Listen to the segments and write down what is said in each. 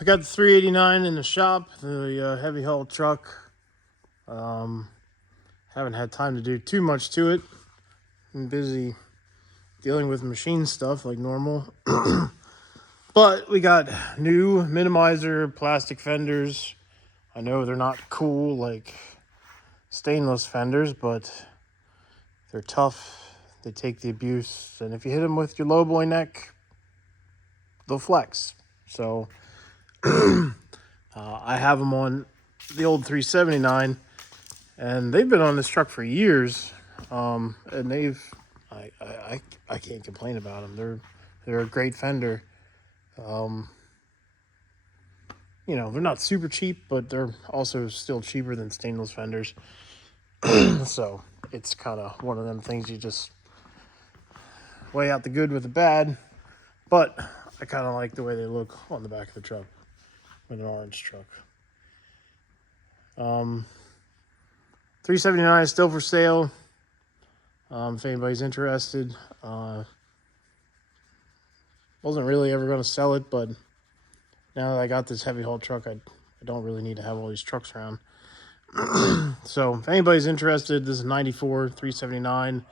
I got the 389 in the shop, the heavy haul truck. Haven't had time to do too much to it. I'm busy dealing with machine stuff like normal. But we got new minimizer plastic fenders. I know they're not cool like stainless fenders, but they're tough. They take the abuse, and if you hit them with your low boy neck, they'll flex. So I have them on the old 379, and they've been on this truck for years. And I can't complain about them. They're a great fender. You know, they're not super cheap, but they're also still cheaper than stainless fenders. So it's kind of one of them things you just weigh out the good with the bad. But I kind of like the way they look on the back of the truck with an orange truck. 379 is still for sale. If anybody's interested. Wasn't really ever going to sell it, but now that I got this heavy haul truck, I don't really need to have all these trucks around. So if anybody's interested, this is 94 379.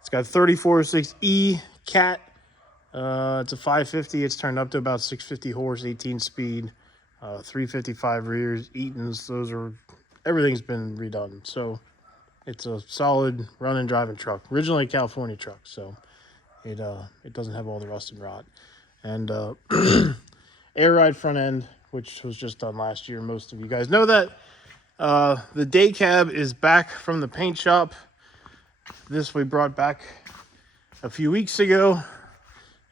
It's got 34.6E cat. It's a 550. It's turned up to about 650 horse, 18 speed, 355 rears, Eaton's. Everything's been redone. So it's a solid running driving truck. Originally a California truck, so it doesn't have all the rust and rot. And air ride front end, which was just done last year. Most of you guys know that. The day cab is back from the paint shop. This we brought back a few weeks ago.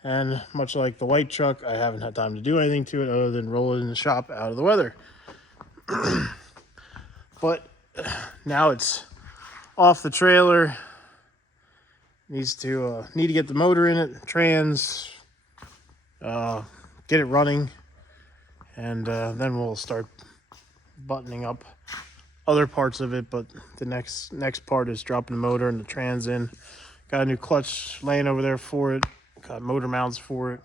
And much like the white truck, I haven't had time to do anything to it other than roll it in the shop out of the weather. But now it's off the trailer. Need to get the motor in it, trans, get it running, and then we'll start buttoning up other parts of it. But the next part is dropping the motor and the trans in. Got a new clutch laying over there for it. Got motor mounts for it.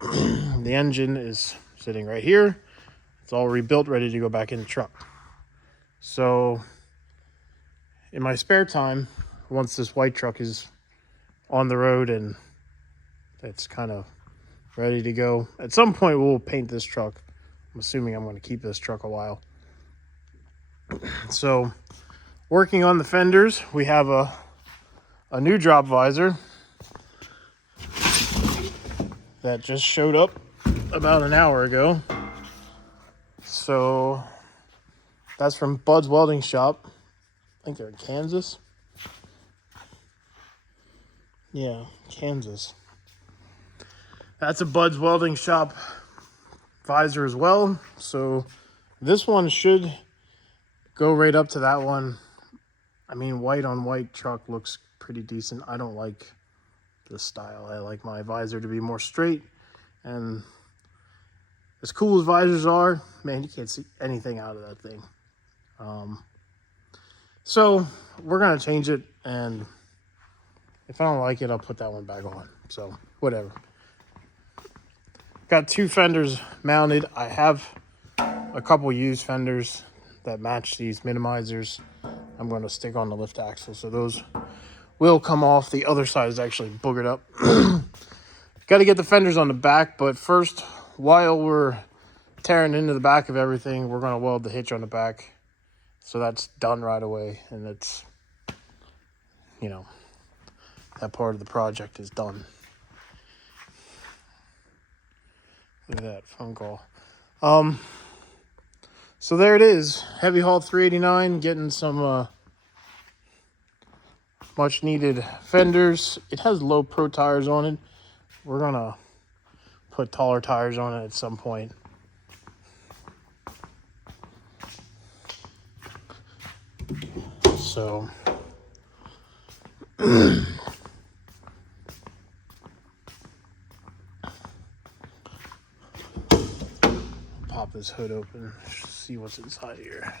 The engine is sitting right here. It's all rebuilt, ready to go back in the truck. So in my spare time, once this white truck is on the road and it's kind of ready to go, at some point we'll paint this truck. I'm assuming I'm going to keep this truck a while. So working on the fenders, we have a new drop visor that just showed up about an hour ago. So that's from Bud's Welding Shop. I think they're in Kansas. Yeah, Kansas. That's a Bud's Welding Shop visor as well. So this one should go right up to that one. I mean, white on white truck looks pretty decent. I don't like this style. I like my visor to be more straight, and as cool as visors are, man, you can't see anything out of that thing. So we're gonna change it, and if I don't like it, I'll put that one back on. So whatever. Got two fenders mounted. I have a couple used fenders that match these minimizers. I'm going to stick on the lift axle, so those will come off. The other side is actually boogered up. Got to get the fenders on the back, but first, while we're tearing into the back of everything, we're going to weld the hitch on the back. So that's done right away, and it's, you know, that part of the project is done. Look at that phone call. So there it is, heavy haul 389, getting some much needed fenders. It has low pro tires on it. We're gonna put taller tires on it at some point. So pop this hood open, see what's inside here.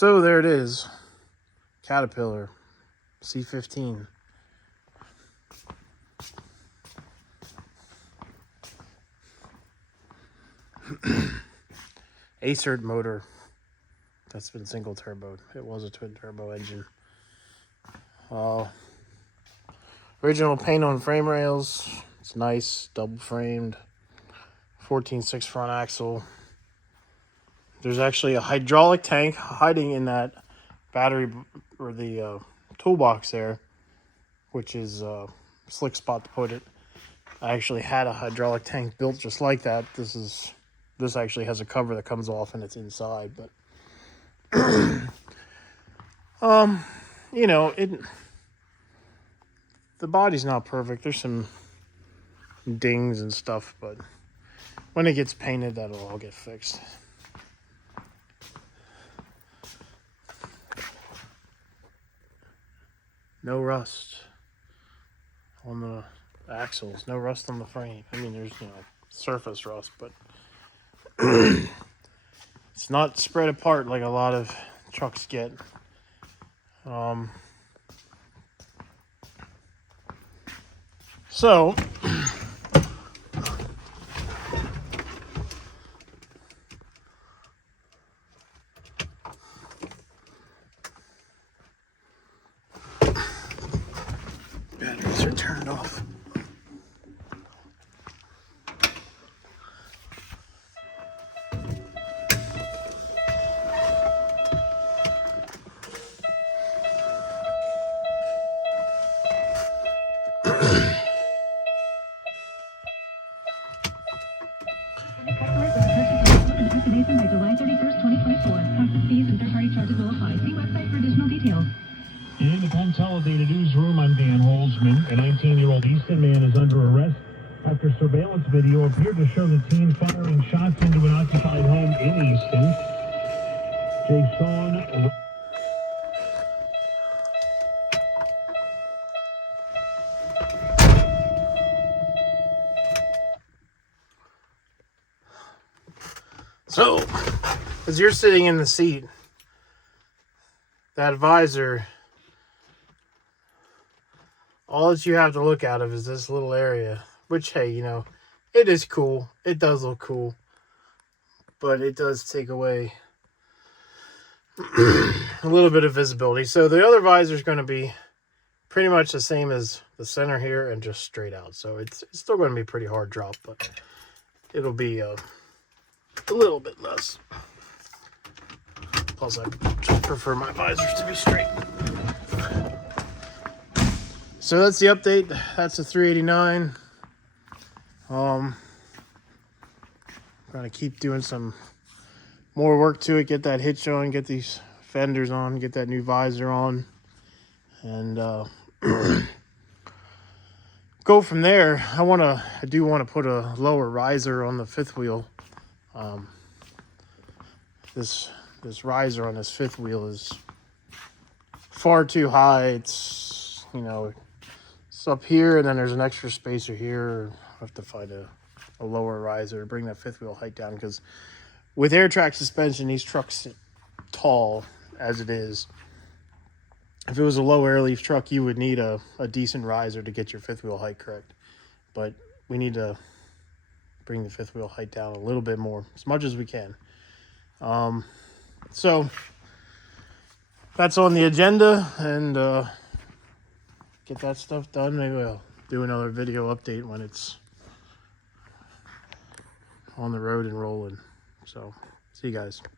So there it is. Caterpillar C15. Acert motor. That's been single turbo. It was a twin turbo engine. Original paint on frame rails. It's nice, double framed. 14.6 front axle. There's actually a hydraulic tank hiding in that battery or the toolbox there, which is a slick spot to put it. I actually had a hydraulic tank built just like that. This actually has a cover that comes off and it's inside, but you know, the body's not perfect. There's some dings and stuff, but when it gets painted, that'll all get fixed. No rust on the axles, no rust on the frame. I mean, there's, surface rust, but it's not spread apart like a lot of trucks get. So batteries are turned off. By July 31st, 2024. Process fees and third-party charges will apply. See website for additional details. In the Consolidated Newsroom, I'm Dan Holzman. A 19-year-old Easton man is under arrest after surveillance video appeared to show the teen firing shots into an occupied home in Easton. Jason. So, as you're sitting in the seat, that visor, all that you have to look out of is this little area, which, hey, it is cool. It does look cool, but it does take away a little bit of visibility. So the other visor is going to be pretty much the same as the center here and just straight out. So it's still going to be pretty hard drop, but it'll be a little bit less. Plus, I just prefer my visors to be straight. So that's the update. That's the 389. Gonna keep doing some more work to it. Get that hitch on. Get these fenders on. Get that new visor on, and go from there. I do want to put a lower riser on the fifth wheel. This riser on this fifth wheel is far too high. It's it's up here, and then there's an extra spacer here. I have to find a lower riser to bring that fifth wheel height down, because with air track suspension, these trucks sit tall as it is. If it was a low air leaf truck, you would need a decent riser to get your fifth wheel height correct. But we need to bring the fifth wheel height down a little bit more, as much as we can. So that's on the agenda, and get that stuff done. Maybe I'll do another video update when it's on the road and rolling. So see you guys.